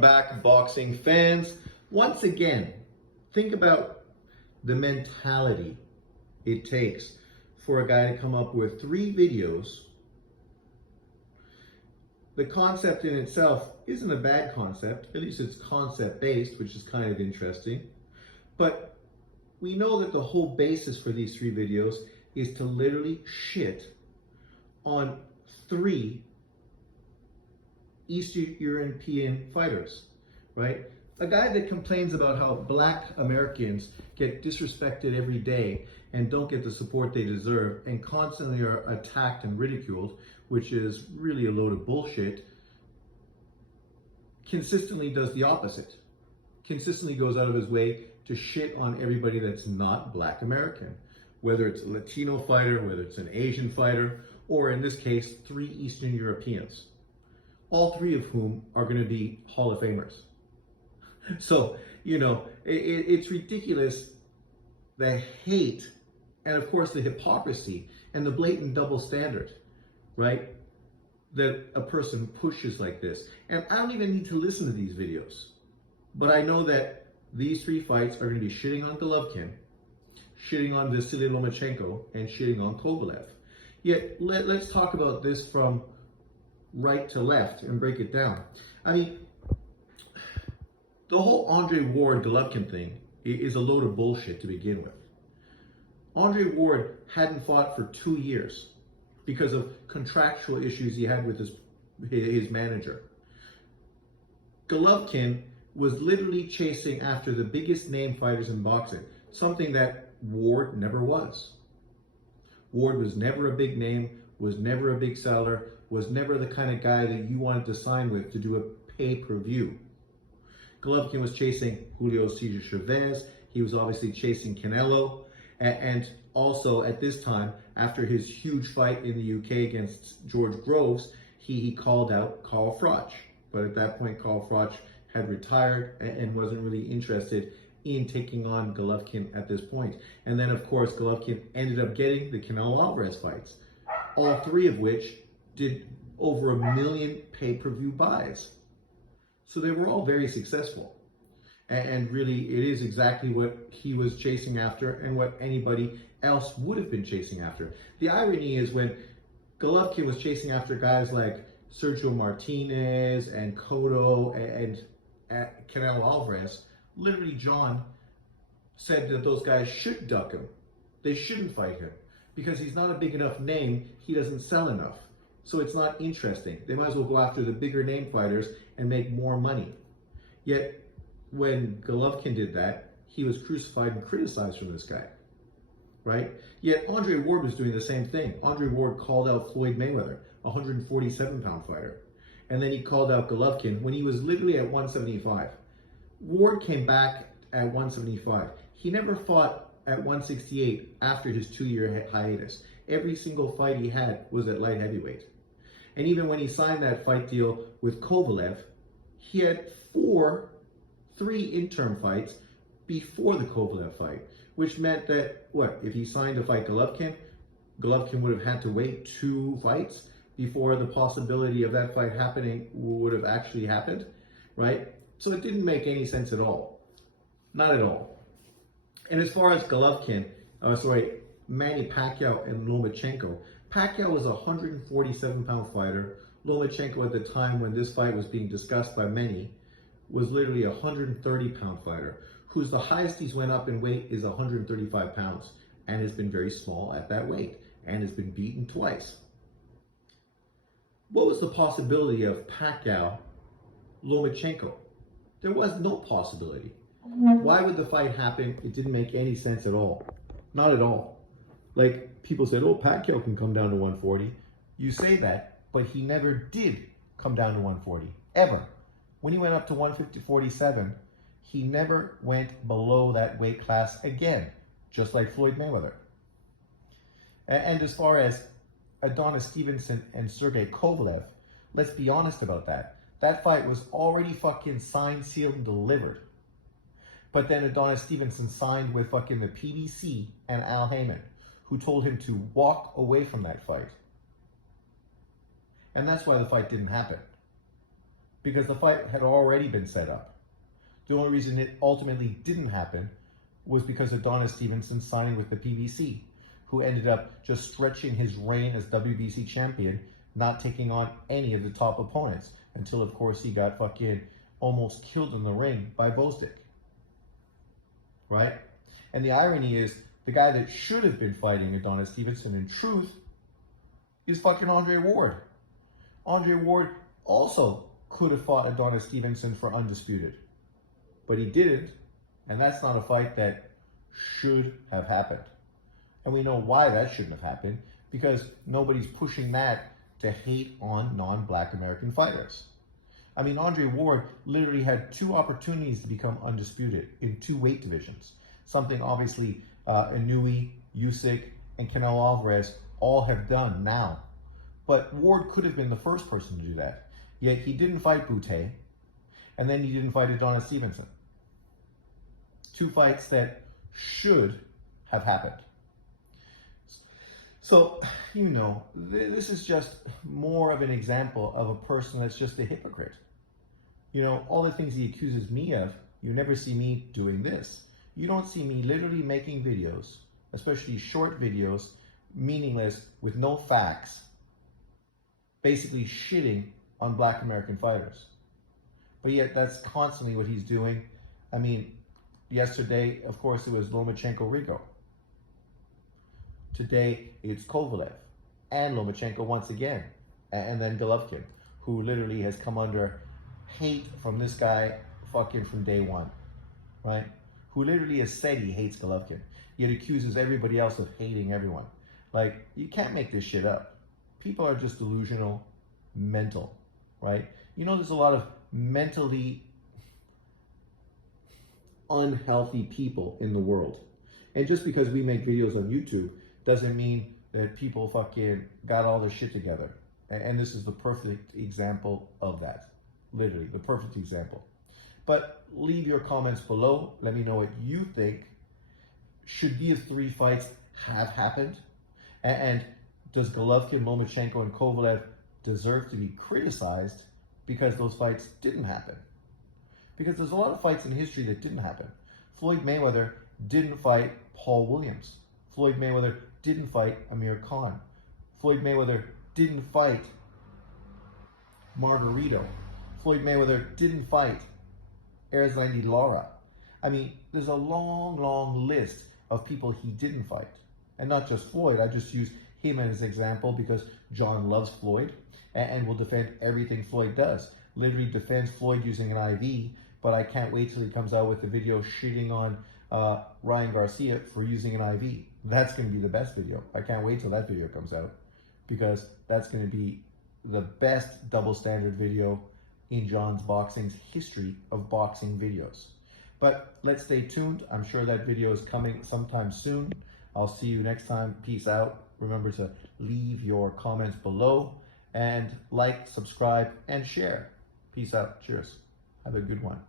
Welcome back, boxing fans. Once again, think about the mentality it takes for a guy to come up with 3 videos. The concept in itself isn't a bad concept, at least it's concept-based, which is kind of interesting. But we know that the whole basis for these 3 videos is to literally shit on 3 Eastern European fighters, right? A guy that complains about how black Americans get disrespected every day and don't get the support they deserve and constantly are attacked and ridiculed, which is really a load of bullshit, consistently does the opposite. Consistently goes out of his way to shit on everybody that's not black American, whether it's a Latino fighter, whether it's an Asian fighter, or in this case, 3 Eastern Europeans. All 3 of whom are going to be Hall of Famers. So, it's ridiculous, the hate, and of course the hypocrisy, and the blatant double standard, right, that a person pushes like this. And I don't even need to listen to these videos, but I know that these 3 fights are going to be shitting on Golovkin, shitting on Vasily Lomachenko, and shitting on Kovalev. Yet, let's talk about this from right to left and break it down. I mean, the whole Andre Ward Golovkin thing is a load of bullshit to begin with. Andre Ward hadn't fought for 2 years because of contractual issues he had with his manager. Golovkin was literally chasing after the biggest name fighters in boxing, something that Ward never was. Ward was never a big name, was never a big seller, was never the kind of guy that you wanted to sign with to do a pay-per-view. Golovkin was chasing Julio Cesar Chavez. He was obviously chasing Canelo. And also at this time, after his huge fight in the UK against George Groves, he called out Carl Froch. But at that point, Carl Froch had retired and wasn't really interested in taking on Golovkin at this point. And then, of course, Golovkin ended up getting the Canelo Alvarez fights, all 3 of which did over 1 million pay-per-view buys. So they were all very successful. And really, it is exactly what he was chasing after and what anybody else would have been chasing after. The irony is when Golovkin was chasing after guys like Sergio Martinez and Cotto and Canelo Alvarez, literally John said that those guys should duck him. They shouldn't fight him because he's not a big enough name. He doesn't sell enough. So it's not interesting. They might as well go after the bigger name fighters and make more money. Yet, when Golovkin did that, he was crucified and criticized from this guy, right? Yet Andre Ward was doing the same thing. Andre Ward called out Floyd Mayweather, a 147-pound fighter. And then he called out Golovkin when he was literally at 175. Ward came back at 175. He never fought at 168 after his 2-year hiatus. Every single fight he had was at light heavyweight. And even when he signed that fight deal with Kovalev, he had 3 interim fights before the Kovalev fight, which meant that, if he signed to fight Golovkin, Golovkin would have had to wait 2 fights before the possibility of that fight happening would have actually happened, right? So it didn't make any sense at all. Not at all. And as far as Manny Pacquiao and Lomachenko, Pacquiao was a 147-pound fighter. Lomachenko, at the time when this fight was being discussed by many, was literally a 130-pound fighter, whose the highest he's went up in weight is 135 pounds, and has been very small at that weight, and has been beaten twice. What was the possibility of Pacquiao, Lomachenko? There was no possibility. Why would the fight happen? It didn't make any sense at all. Not at all. Like, people said, Pacquiao can come down to 140. You say that, but he never did come down to 140, ever. When he went up to 147, he never went below that weight class again, just like Floyd Mayweather. And as far as Adonis Stevenson and Sergey Kovalev, let's be honest about that. That fight was already fucking signed, sealed, and delivered. But then Adonis Stevenson signed with fucking the PBC and Al Heyman, who told him to walk away from that fight. And that's why the fight didn't happen. because the fight had already been set up. The only reason it ultimately didn't happen was because of Adonis Stevenson signing with the PBC, who ended up just stretching his reign as WBC champion, not taking on any of the top opponents, until of course he got fucking almost killed in the ring by Bozdik. Right? And the irony is, the guy that should have been fighting Adonis Stevenson in truth is fucking Andre Ward. Andre Ward also could have fought Adonis Stevenson for undisputed, but he didn't, and that's not a fight that should have happened. And we know why that shouldn't have happened, because nobody's pushing that to hate on non-black American fighters. I mean, Andre Ward literally had 2 opportunities to become undisputed in 2 weight divisions, something obviously Inoue, Usyk, and Canelo Alvarez all have done now. But Ward could have been the first person to do that. Yet he didn't fight Bute, and then he didn't fight Adonis Stevenson. 2 fights that should have happened. So, you know, this is just more of an example of a person that's just a hypocrite. You know, all the things he accuses me of, you never see me doing this. You don't see me literally making videos, especially short videos, meaningless, with no facts, basically shitting on black American fighters. But yet that's constantly what he's doing. I mean, yesterday, of course, it was Lomachenko-Rigo. Today, it's Kovalev and Lomachenko once again. And then Golovkin, who literally has come under hate from this guy fucking from day one, right? Who literally has said he hates Golovkin, yet accuses everybody else of hating everyone. Like, you can't make this shit up. People are just delusional, mental, right? You know, there's a lot of mentally unhealthy people in the world. And just because we make videos on YouTube doesn't mean that people fucking got all their shit together. And this is the perfect example of that. Literally, the perfect example. But leave your comments below. Let me know what you think. Should these 3 fights have happened? And does Golovkin, Lomachenko, and Kovalev deserve to be criticized because those fights didn't happen? Because there's a lot of fights in history that didn't happen. Floyd Mayweather didn't fight Paul Williams. Floyd Mayweather didn't fight Amir Khan. Floyd Mayweather didn't fight Margarito. Floyd Mayweather didn't fight Erislandy Lara. I mean, there's a long, long list of people he didn't fight. And not just Floyd. I just use him as an example because John loves Floyd and will defend everything Floyd does. Literally defends Floyd using an IV, but I can't wait till he comes out with a video shitting on Ryan Garcia for using an IV. That's going to be the best video. I can't wait till that video comes out, because that's going to be the best double standard video in John's Boxing's history of boxing videos. But let's stay tuned. I'm sure that video is coming sometime soon. I'll see you next time. Peace out. Remember to leave your comments below and like, subscribe, and share. Peace out. Cheers. Have a good one.